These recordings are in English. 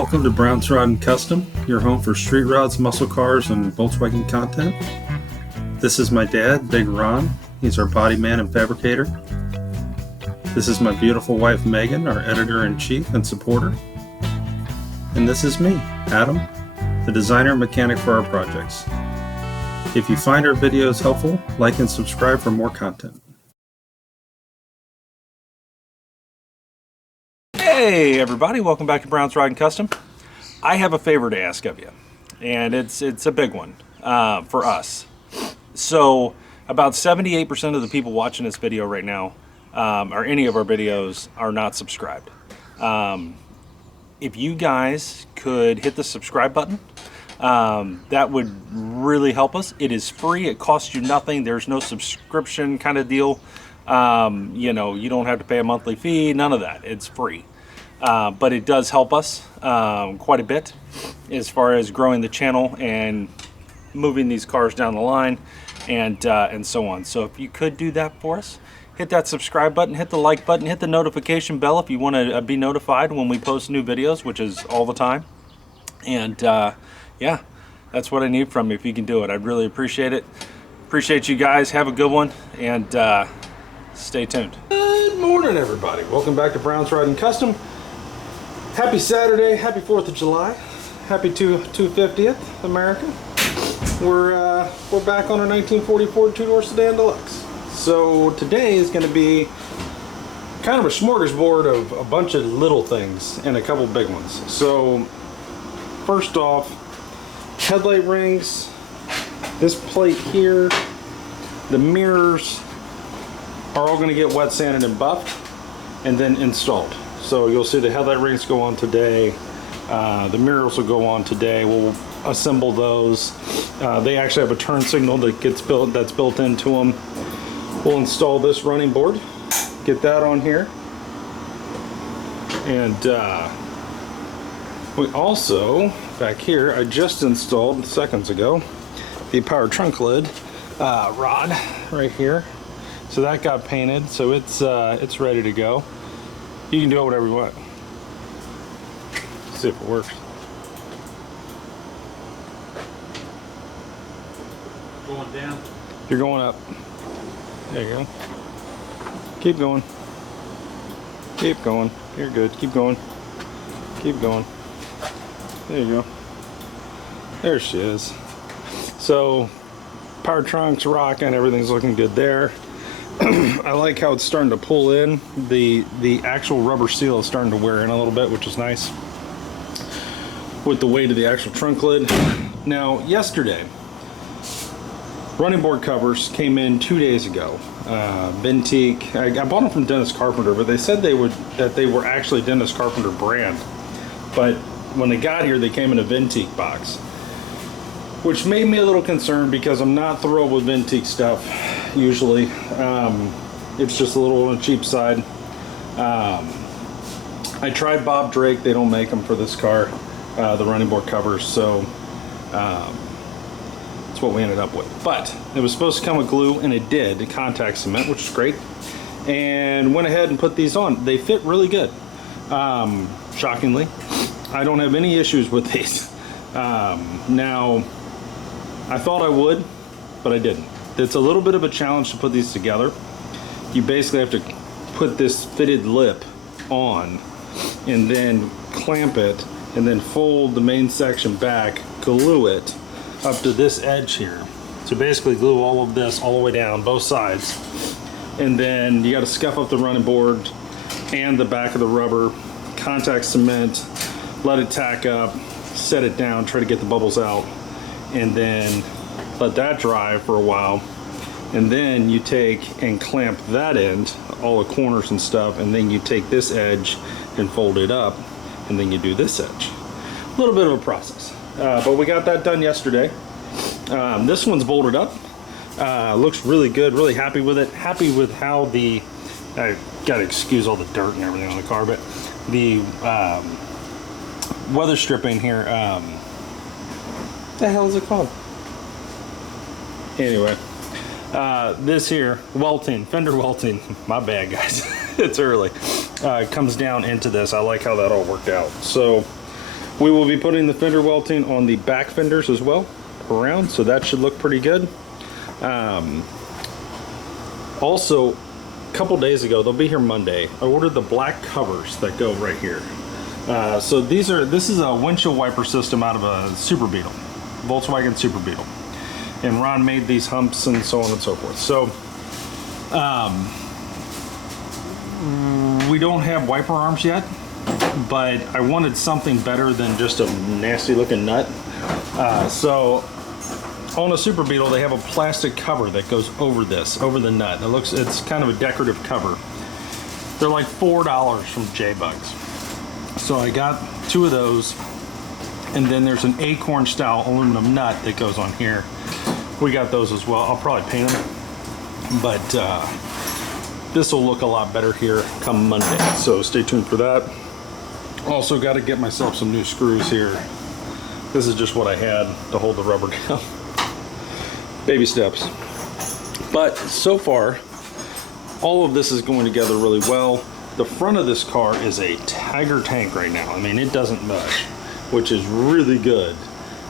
Welcome to Brown's Rod and Custom, your home for street rods, muscle cars, and Volkswagen content. This is my dad, Big Ron. He's our body man and fabricator. This is my beautiful wife, Megan, our editor-in-chief and supporter. And this is me, Adam, the designer and mechanic for our projects. If you find our videos helpful, like and subscribe for more content. Hey everybody, welcome back to Brown's Rod and Custom. I have a favor to ask of you, and it's a big one for us. So about 78% of the people watching this video right now, or any of our videos, are not subscribed. If you guys could hit the subscribe button, that would really help us. It is free, it costs you nothing, there's no subscription kind of deal. You know, you don't have to pay a monthly fee, none of that, it's free. But it does help us quite a bit as far as growing the channel and moving these cars down the line and so on. So if you could do that for us, hit that subscribe button, hit the like button, hit the notification bell if you want to be notified when we post new videos, which is all the time. And yeah, that's what I need from you if you can do it. I'd really appreciate it. Appreciate you guys. Have a good one, and stay tuned. Good morning, everybody. Welcome back to Brown's Rod and Custom. Happy Saturday, happy 4th of July, happy 250th America. We're back on our 1944 two-door sedan deluxe. So today is going to be kind of a smorgasbord of a bunch of little things and a couple big ones. So first off, headlight rings, this plate here, the mirrors are all going to get wet sanded and buffed and then installed. So you'll see the headlight rings go on today. The mirrors will go on today. We'll assemble those. They actually have a turn signal that's built into them. We'll install this running board, get that on here. And we also, back here, I just installed seconds ago the power trunk lid rod right here. So that got painted, so it's ready to go. You can do it whatever you want. See if it works. Going down. You're going up. There you go. Keep going. Keep going. You're good. Keep going. Keep going. There you go. There she is. So, power trunk's rocking. Everything's looking good there. I like how it's starting to pull in. The actual rubber seal is starting to wear in a little bit, which is nice with the weight of the actual trunk lid. Now, yesterday, running board covers came in 2 days ago. Bentique. I bought them from Dennis Carpenter, but they said that they were actually Dennis Carpenter brand. But when they got here, they came in a Bentique box, which made me a little concerned because I'm not thrilled with Bentique stuff usually. It's just a little on the cheap side. I tried Bob Drake. They don't make them for this car, the running board covers, so that's what we ended up with. But it was supposed to come with glue, and it did, the contact cement, which is great, and went ahead and put these on. They fit really good. Shockingly, I don't have any issues with these. Now, I thought I would, but I didn't. It's a little bit of a challenge to put these together. You basically have to put this fitted lip on and then clamp it and then fold the main section back, glue it up to this edge here. So basically glue all of this all the way down, both sides. And then you got to scuff up the running board and the back of the rubber, contact cement, let it tack up, set it down, try to get the bubbles out, and then let that dry for a while, and then you take and clamp that end, all the corners and stuff, and then you take this edge and fold it up, and then you do this edge. A little bit of a process, but we got that done yesterday. This one's bolted up. Looks really good, really happy with it. Happy with how I gotta excuse all the dirt and everything on the car, but the weather stripping here, the hell is it called? Anyway, this here, welting, fender welting, my bad guys, it's early, comes down into this. I like how that all worked out. So We will be putting the fender welting on the back fenders as well around, so that should look pretty good. Also, a couple days ago, they'll be here Monday, I ordered the black covers that go right here. So this is a windshield wiper system out of a Super Beetle, Volkswagen Super Beetle. And Ron made these humps and so on and so forth. So we don't have wiper arms yet, but I wanted something better than just a nasty looking nut. So on a Super Beetle, they have a plastic cover that goes over this, over the nut. It's kind of a decorative cover. They're like $4 from J-Bugs. So I got 2 of those, and then there's an acorn style aluminum nut that goes on here. We got those as well. I'll probably paint them, but this will look a lot better here come Monday, so stay tuned for that. Also got to get myself some new screws here. This is just what I had to hold the rubber down. Baby steps. But so far, all of this is going together really well. The front of this car is a Tiger tank right now. I mean, it doesn't budge, which is really good.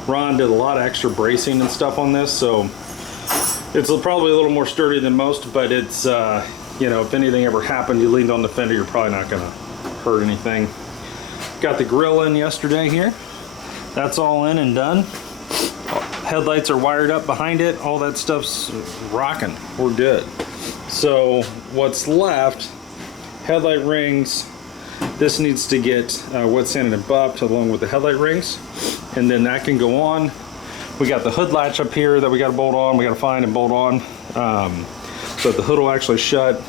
Ron did a lot of extra bracing and stuff on this, so it's probably a little more sturdy than most, but it's, you know, if anything ever happened, you leaned on the fender, you're probably not gonna hurt anything. Got the grill in yesterday here. That's all in and done. Headlights are wired up behind it. All that stuff's rocking. We're good. So what's left, headlight rings. This needs to get wet sanded and buffed along with the headlight rings, and then that can go on. We got the hood latch up here that we got to bolt on. We got to find and bolt on so the hood will actually shut.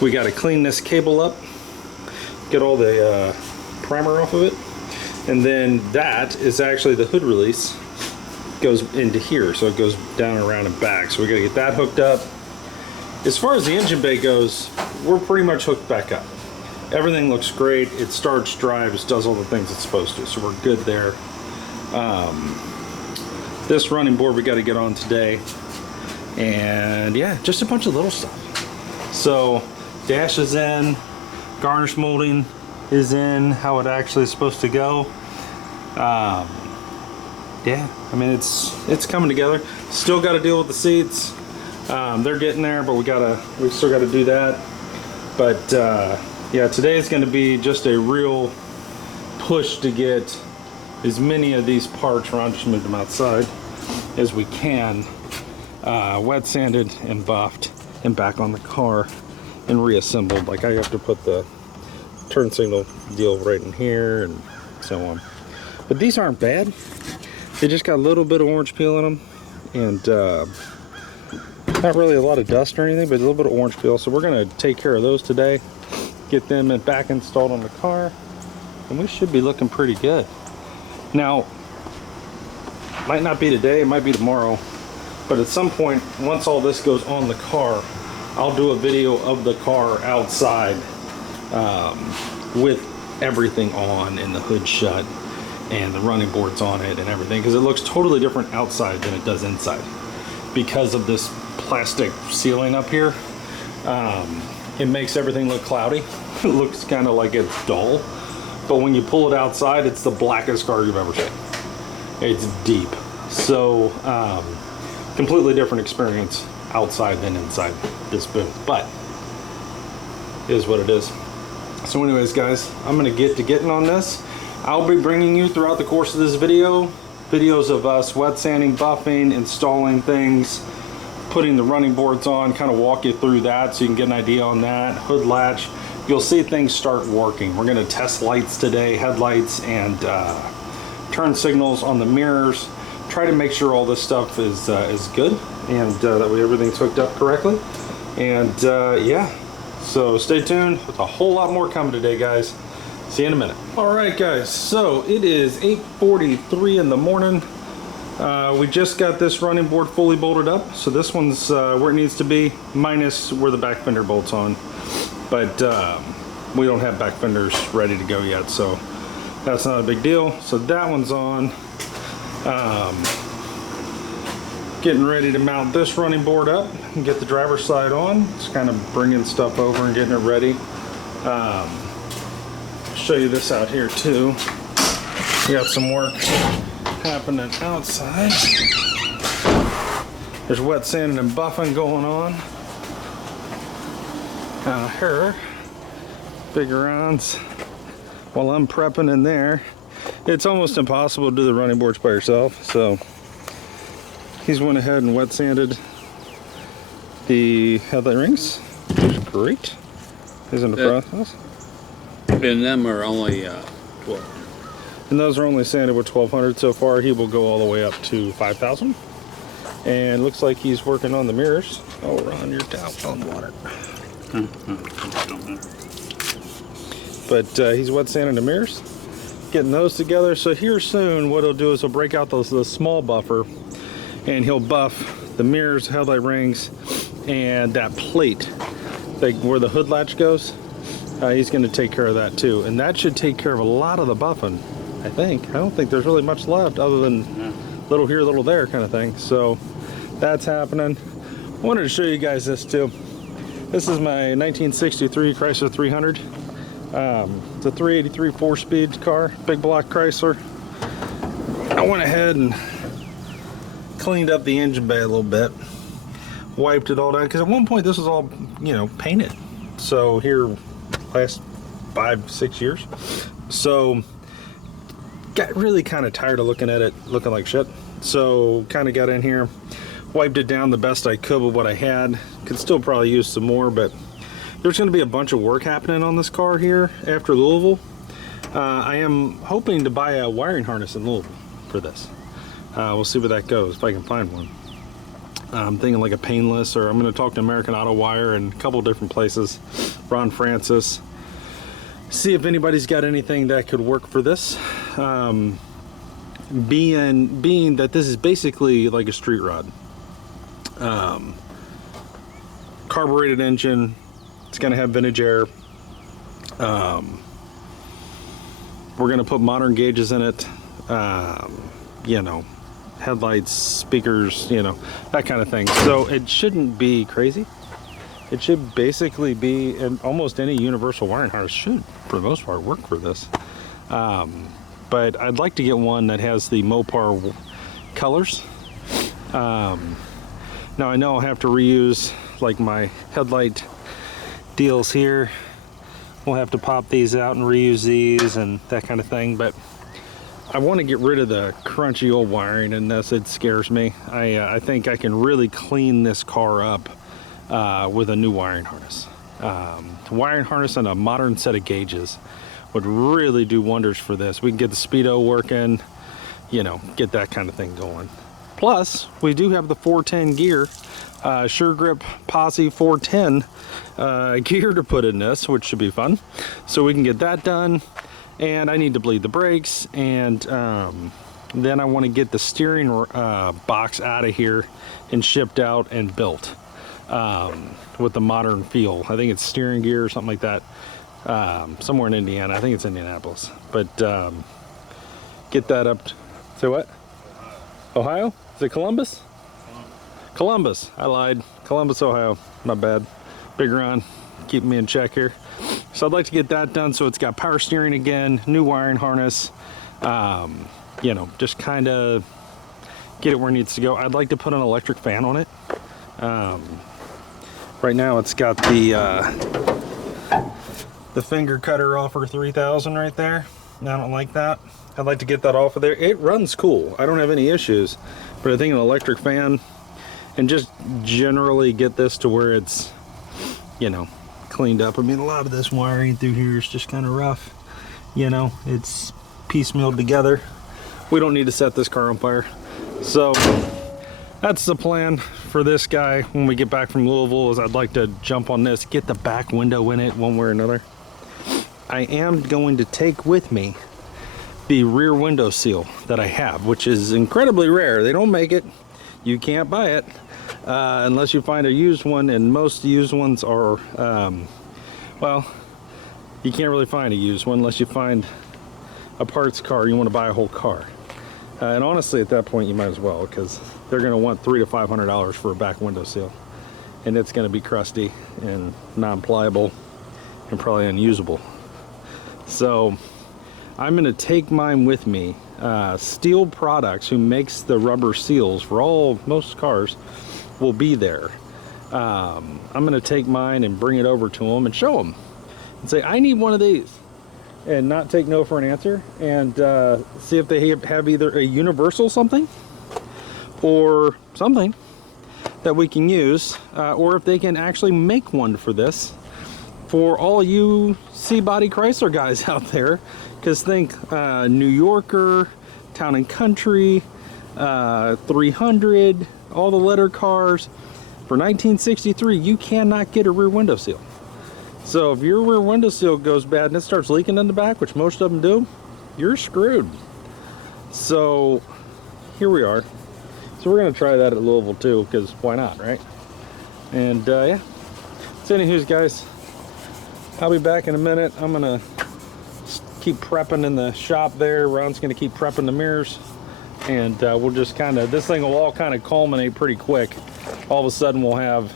We got to clean this cable up, get all the primer off of it, and then that is actually the hood release goes into here, so it goes down, around, and back. So we got to get that hooked up. As far as the engine bay goes, we're pretty much hooked back up. Everything looks great. It starts, drives, does all the things it's supposed to, so we're good there. This running board we got to get on today, and yeah, just a bunch of little stuff. So dash is in, garnish molding is in, how it actually is supposed to go. Yeah, I mean, it's coming together. Still got to deal with the seats. They're getting there, but we still got to do that. But yeah, today is going to be just a real push to get as many of these parts, Ron just moved them outside, as we can, wet sanded and buffed and back on the car and reassembled. Like, I have to put the turn signal deal right in here and so on. But these aren't bad. They just got a little bit of orange peel in them, and not really a lot of dust or anything, but a little bit of orange peel. So we're going to take care of those today, get them back installed on the car, and we should be looking pretty good. Now, might not be today, it might be tomorrow, but at some point, once all this goes on the car, I'll do a video of the car outside with everything on and the hood shut and the running boards on it and everything, because it looks totally different outside than it does inside because of this plastic ceiling up here. It makes everything look cloudy. It looks kind of like it's dull, but when you pull it outside, it's the blackest car you've ever seen. It's deep. So completely different experience outside than inside this booth, but it is what it is. So anyways, guys, I'm gonna get to getting on this. I'll be bringing you throughout the course of this video videos of us wet sanding, buffing, installing things, putting the running boards on, kind of walk you through that so you can get an idea on that. Hood latch, you'll see things start working. We're going to test lights today, headlights and turn signals on the mirrors, try to make sure all this stuff is good, and that way everything's hooked up correctly. And yeah, so stay tuned. With a whole lot more coming today, guys. See you in a minute. All right, guys, so it is 8:43 in the morning. We just got this running board fully bolted up, so this one's where it needs to be, minus where the back fender bolts on. But we don't have back fenders ready to go yet, so that's not a big deal. So that one's on. Getting ready to mount this running board up and get the driver's side on. Just kind of bringing stuff over and getting it ready. Show you this out here too. got some work happening outside. There's wet sanding and buffing going on. Here, big rounds. While I'm prepping in there, it's almost impossible to do the running boards by yourself. So he's went ahead and wet sanded the headlight rings. Great. He's in the process. And them are only 12. And those are only sanded with 1200 so far. He will go all the way up to 5000. And looks like he's working on the mirrors. Oh, Ron, you're down on water. But he's wet sanding the mirrors, getting those together. So here soon, what he'll do is he'll break out the small buffer, and he'll buff the mirrors, headlight rings, and that plate, like where the hood latch goes. He's going to take care of that too, and that should take care of a lot of the buffing. I think. I don't think there's really much left other than little here, little there kind of thing. So that's happening. I wanted to show you guys this too. This is my 1963 Chrysler 300. It's a 383 4-speed car, big block Chrysler. I went ahead and cleaned up the engine bay a little bit, wiped it all down, because at one point this was all, you know, painted. So here, last 5-6 years. So got really kind of tired of looking at it looking like shit. So kind of got in here, wiped it down the best I could with what I had. Could still probably use some more, but there's going to be a bunch of work happening on this car here after Louisville. I am hoping to buy a wiring harness in Louisville for this. We'll see where that goes, if I can find one. I'm thinking like a painless, or I'm going to talk to American Auto Wire and a couple different places. Ron Francis. See if anybody's got anything that could work for this. Being that this is basically like a street rod. Carbureted engine. It's going to have vintage air. We're going to put modern gauges in it. You know, headlights, speakers, you know, that kind of thing. So it shouldn't be crazy. It should basically be, and almost any universal wiring harness should, for the most part, work for this. But I'd like to get one that has the Mopar colors. Now I know I'll have to reuse like my headlight deals here. We'll have to pop these out and reuse these and that kind of thing, but I want to get rid of the crunchy old wiring in this. It scares me. I think I can really clean this car up with a new wiring harness. Wiring harness and a modern set of gauges would really do wonders for this. We can get the speedo working, you know, get that kind of thing going. Plus, we do have the 410 gear, Sure Grip Posse 410 gear to put in this, which should be fun. So we can get that done. And I need to bleed the brakes, and then I want to get the steering box out of here and shipped out and built with the modern feel. I think it's steering gear or something like that. Somewhere in Indiana. I think it's Indianapolis. But get that up. Say what? Ohio? Is it Columbus? Columbus. I lied. Columbus, Ohio. My bad. Big Ron keeping me in check here. So I'd like to get that done so it's got power steering again, new wiring harness, you know, just kind of get it where it needs to go. I'd like to put an electric fan on it. Right now it's got the finger cutter offer 3000 right there. I don't like that. I'd like to get that off of there. It runs cool. I don't have any issues, but I think an electric fan and just generally get this to where it's, you know, cleaned up. I mean, a lot of this wiring through here is just kind of rough. You know, it's piecemealed together. We don't need to set this car on fire. So that's the plan for this guy when we get back from Louisville. Is I'd like to jump on this, get the back window in it one way or another. I am going to take with me the rear window seal that I have, which is incredibly rare. They don't make it. You can't buy it unless you find a used one, and most used ones are, well, you can't really find a used one unless you find a parts car. You want to buy a whole car. And honestly, at that point, you might as well, because they're going to want $300 to $500 for a back window seal. And it's going to be crusty and non-pliable and probably unusable. So I'm going to take mine with me. Steel Products, who makes the rubber seals for most cars, will be there. I'm going to take mine and bring it over to them and show them and say, I need one of these, and not take no for an answer, and see if they have either a universal something or something that we can use, or if they can actually make one for this for all you C-body Chrysler guys out there. Because think New Yorker, Town and Country, 300, all the letter cars. For 1963, you cannot get a rear window seal. So if your rear window seal goes bad and it starts leaking in the back, which most of them do, you're screwed. So here we are. So we're going to try that at Louisville too, because why not, right? And yeah. So anywho's, guys, I'll be back in a minute. I'm going to keep prepping in the shop there. Ron's going to keep prepping the mirrors. And we'll just kind of, this thing will all kind of culminate pretty quick. All of a sudden we'll have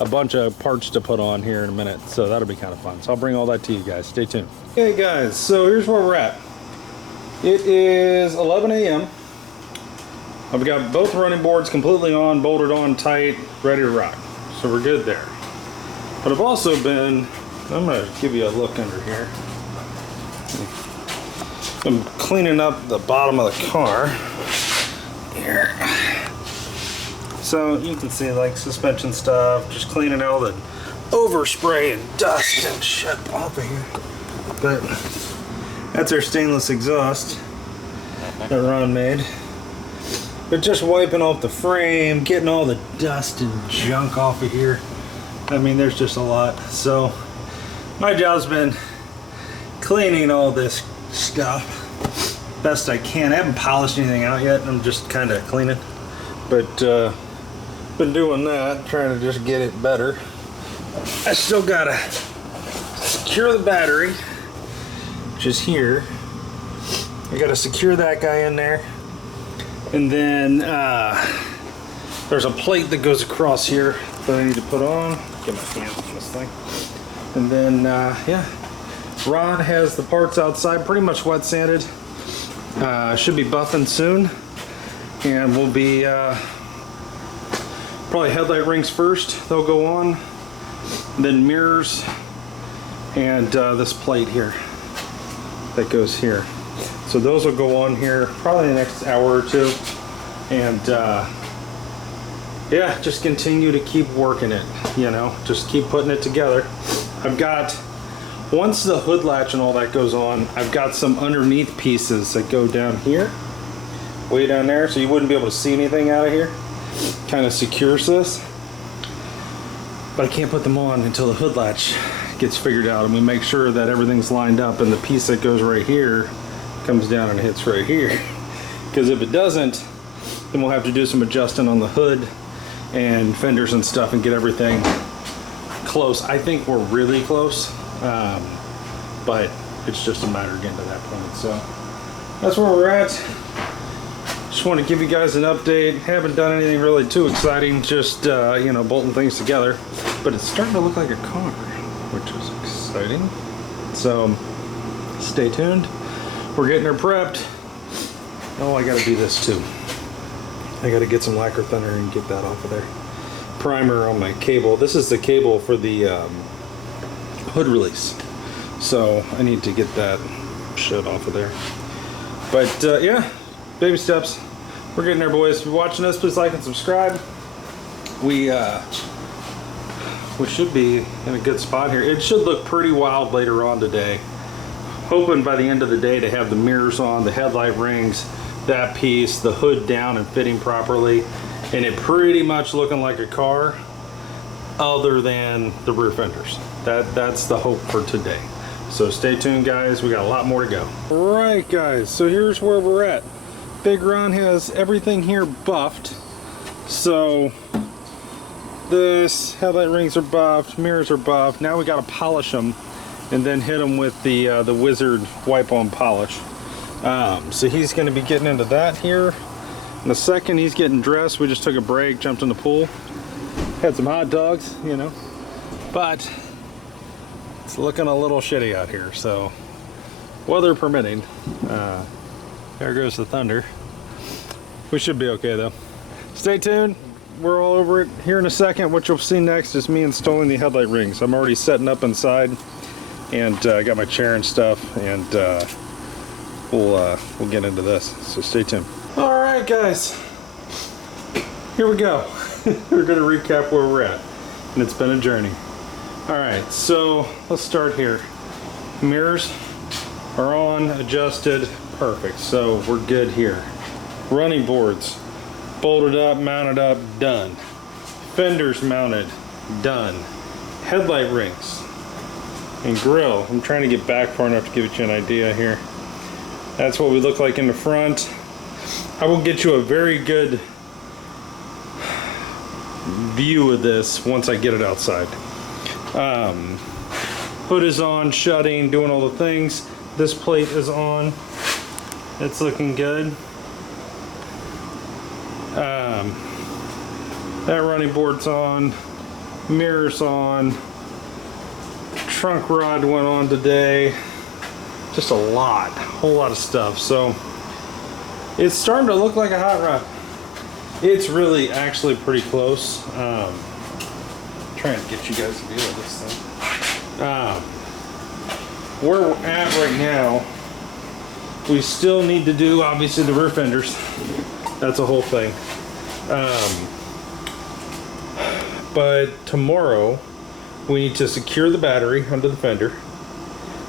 a bunch of parts to put on here in a minute. So that'll be kind of fun. So I'll bring all that to you guys. Stay tuned. Okay guys, so here's where we're at. It is 11 a.m. I've got both running boards completely on, bolted on tight, ready to rock. So we're good there. But I've also been, I'm going to give you a look under here. I'm cleaning up the bottom of the car here. So you can see like suspension stuff, just cleaning all the overspray and dust and shit off of here. But that's our stainless exhaust that Ron made. But just wiping off the frame, getting all the dust and junk off of here. I mean, there's just a lot. So my job's been cleaning all this stuff best I can. I haven't polished anything out yet. I'm just kind of cleaning. But been doing that, trying to just get it better. I still gotta secure the battery, which is here. I gotta secure that guy in there. And then there's a plate that goes across here that I need to put on. Get my hands on this thing. And then, yeah, Ron has the parts outside pretty much wet sanded. Should be buffing soon. And we'll be probably headlight rings first. They'll go on. Then mirrors. And this plate here that goes here. So those will go on here probably the next hour or two. And yeah, just continue to keep working it, you know, just keep putting it together. I've got, once the hood latch and all that goes on, I've got some underneath pieces that go down here, way down there, so you wouldn't be able to see anything out of here. Kind of secures this. But I can't put them on until the hood latch gets figured out and we make sure that everything's lined up and the piece that goes right here comes down and hits right here. Because if it doesn't, then we'll have to do some adjusting on the hood and fenders and stuff and get everything close. I think we're really close, but it's just a matter of getting to that point. So that's where we're at. Just want to give you guys an update. Haven't done anything really too exciting, just you know, bolting things together. But it's starting to look like a car, which is exciting. So stay tuned. We're getting her prepped. Oh, I gotta do this too. I gotta get some lacquer thinner and get that off of there. Primer on my cable. This is the cable for the hood release. So I need to get that shit off of there. But yeah, baby steps. We're getting there, boys. If you're watching this, please like and subscribe. We should be in a good spot here. It should look pretty wild later on today. Hoping by the end of the day to have the mirrors on, the headlight rings, that piece, the hood down and fitting properly, and it pretty much looking like a car other than the rear fenders. That's the hope for today. So stay tuned, guys. We got a lot more to go. All right, guys, so here's where we're at. Big Ron has everything here buffed. So this headlight rings are buffed, mirrors are buffed. Now we got to polish them and then hit them with the Wizard wipe-on polish. So he's going to be getting into that here. In a second, he's getting dressed. We just took a break, jumped in the pool, had some hot dogs, you know. But it's looking a little shitty out here, so weather permitting. There goes the thunder. We should be okay though. Stay tuned. We're all over it here in a second. What you'll see next is me installing the headlight rings. I'm already setting up inside, and I got my chair and stuff, and we'll get into this. So stay tuned. All right, guys. Here we go. We're gonna recap where we're at, and it's been a journey. All right, so let's start here. Mirrors are on, adjusted, perfect. So we're good here. Running boards, bolted up, mounted up, done. Fenders mounted, done. Headlight rings and grill. I'm trying to get back far enough to give you an idea here. That's what we look like in the front. I will get you a very good view of this once I get it outside. Hood is on, shutting, doing all the things. This plate is on. It's looking good. That running board's on. Mirrors on. Trunk rod went on today. Just a whole lot of stuff. So it's starting to look like a hot rod. It's really actually pretty close. Trying to get you guys a view of this thing. Where we're at right now, we still need to do obviously the rear fenders. That's a whole thing. But tomorrow we need to secure the battery under the fender.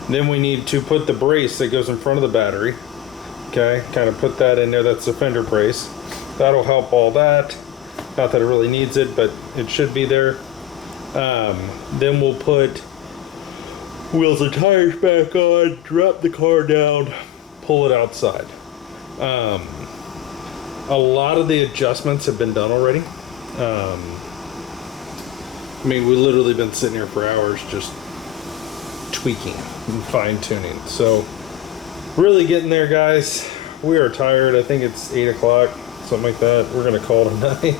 Then we need to put the brace that goes in front of the battery. Okay, kind of put that in there. That's the fender brace. That'll help all that. Not that it really needs it, but it should be there. Then we'll put wheels and tires back on, drop the car down, pull it outside. A lot of the adjustments have been done already. I mean, we literally been sitting here for hours just tweaking and fine tuning. So really getting there, guys. We are tired. I think it's 8 o'clock, something like that. We're gonna call it a night.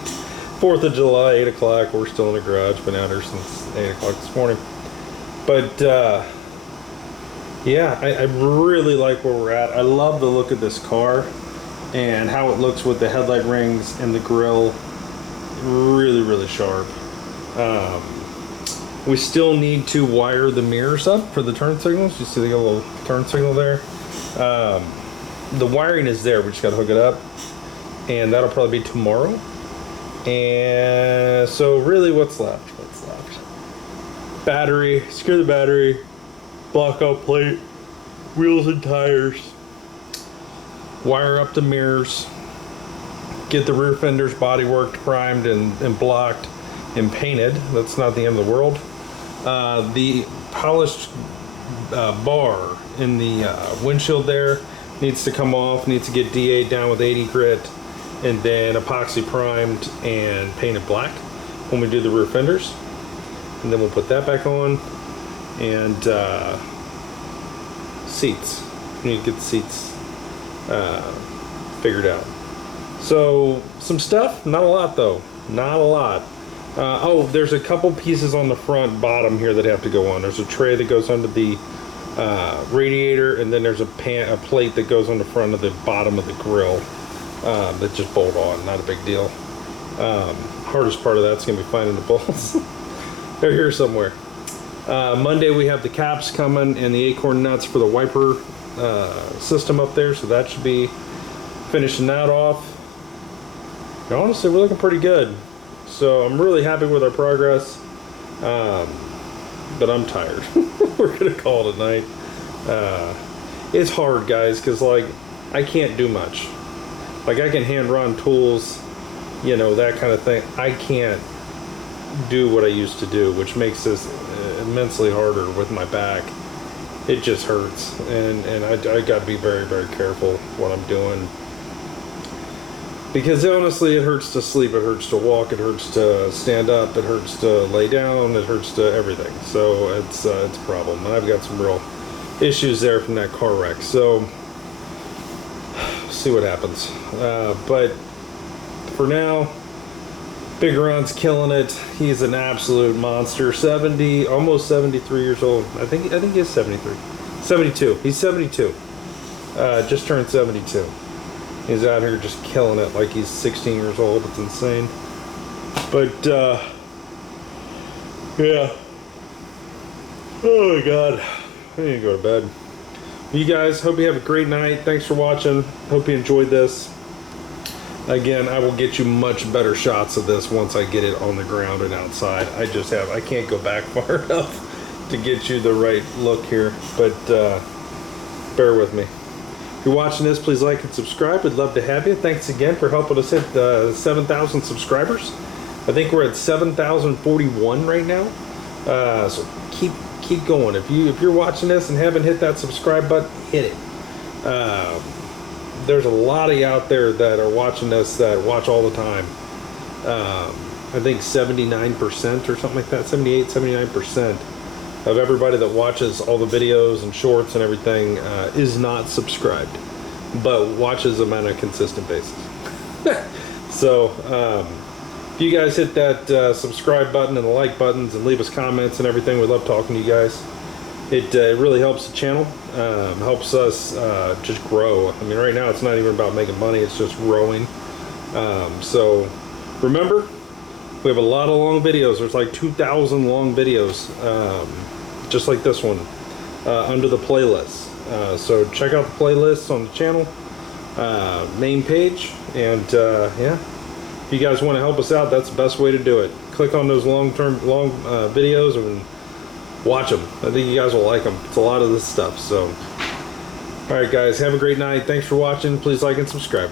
4th of July, 8 o'clock. We're still in the garage. Been out here since 8 o'clock this morning. But yeah, I really like where we're at. I love the look of this car and how it looks with the headlight rings and the grille. Really, really sharp. We still need to wire the mirrors up for the turn signals. You see they got a little turn signal there. The wiring is there. We just got to hook it up, and that'll probably be tomorrow. And so really what's left? Battery, secure the battery, block out plate, wheels and tires, wire up the mirrors, get the rear fenders body worked, primed and blocked and painted. That's not the end of the world. The polished bar in the windshield there needs to come off, needs to get DA'd down with 80 grit, and then epoxy primed and painted black when we do the rear fenders. And then we'll put that back on. And seats. We need to get the seats figured out. So some stuff, not a lot though, not a lot. Oh, there's a couple pieces on the front bottom here that have to go on. There's a tray that goes under the radiator, and then there's a plate that goes on the front of the bottom of the grill that just bolt on. Not a big deal. Hardest part of that's gonna be finding the bolts. They're here somewhere. Monday we have the caps coming and the acorn nuts for the wiper system up there, so that should be finishing that off. And honestly, we're looking pretty good. So I'm really happy with our progress, but I'm tired. We're gonna call it a night. It's hard, guys, because like I can't do much. Like I can hand run tools, you know, that kind of thing. I can't do what I used to do, which makes this immensely harder with my back. It just hurts, and I got to be very, very careful what I'm doing, because honestly it hurts to sleep, it hurts to walk, it hurts to stand up, it hurts to lay down, it hurts to everything. So it's a problem, and I've got some real issues there from that car wreck. So see what happens, but for now, Big Ron's killing it. He's an absolute monster. 70, almost 73 years old. I think he is 73. 72. He's 72. Just turned 72. He's out here just killing it like he's 16 years old. It's insane. But, yeah. Oh my God. I need to go to bed. You guys, hope you have a great night. Thanks for watching. Hope you enjoyed this. Again, I will get you much better shots of this once I get it on the ground and outside. I can't go back far enough to get you the right look here, but bear with me. If you're watching this, please like and subscribe. We'd love to have you. Thanks again for helping us hit 7,000 subscribers. I think we're at 7,041 right now. So keep going. If you're watching this and haven't hit that subscribe button, hit it. There's a lot of you out there that are watching this that watch all the time. I think 79% or something like that, 78, 79% of everybody that watches all the videos and shorts and everything is not subscribed, but watches them on a consistent basis. So if you guys hit that subscribe button and the like buttons and leave us comments and everything, we love talking to you guys. It really helps the channel, helps us just grow. I mean, right now it's not even about making money, it's just growing. So remember, we have a lot of long videos. There's like 2,000 long videos, just like this one, under the playlist. So check out the playlists on the channel, main page, and yeah, if you guys want to help us out, that's the best way to do it. Click on those long videos and watch them. I think you guys will like them. It's a lot of this stuff. So, all right, guys, have a great night. Thanks for watching. Please like and subscribe.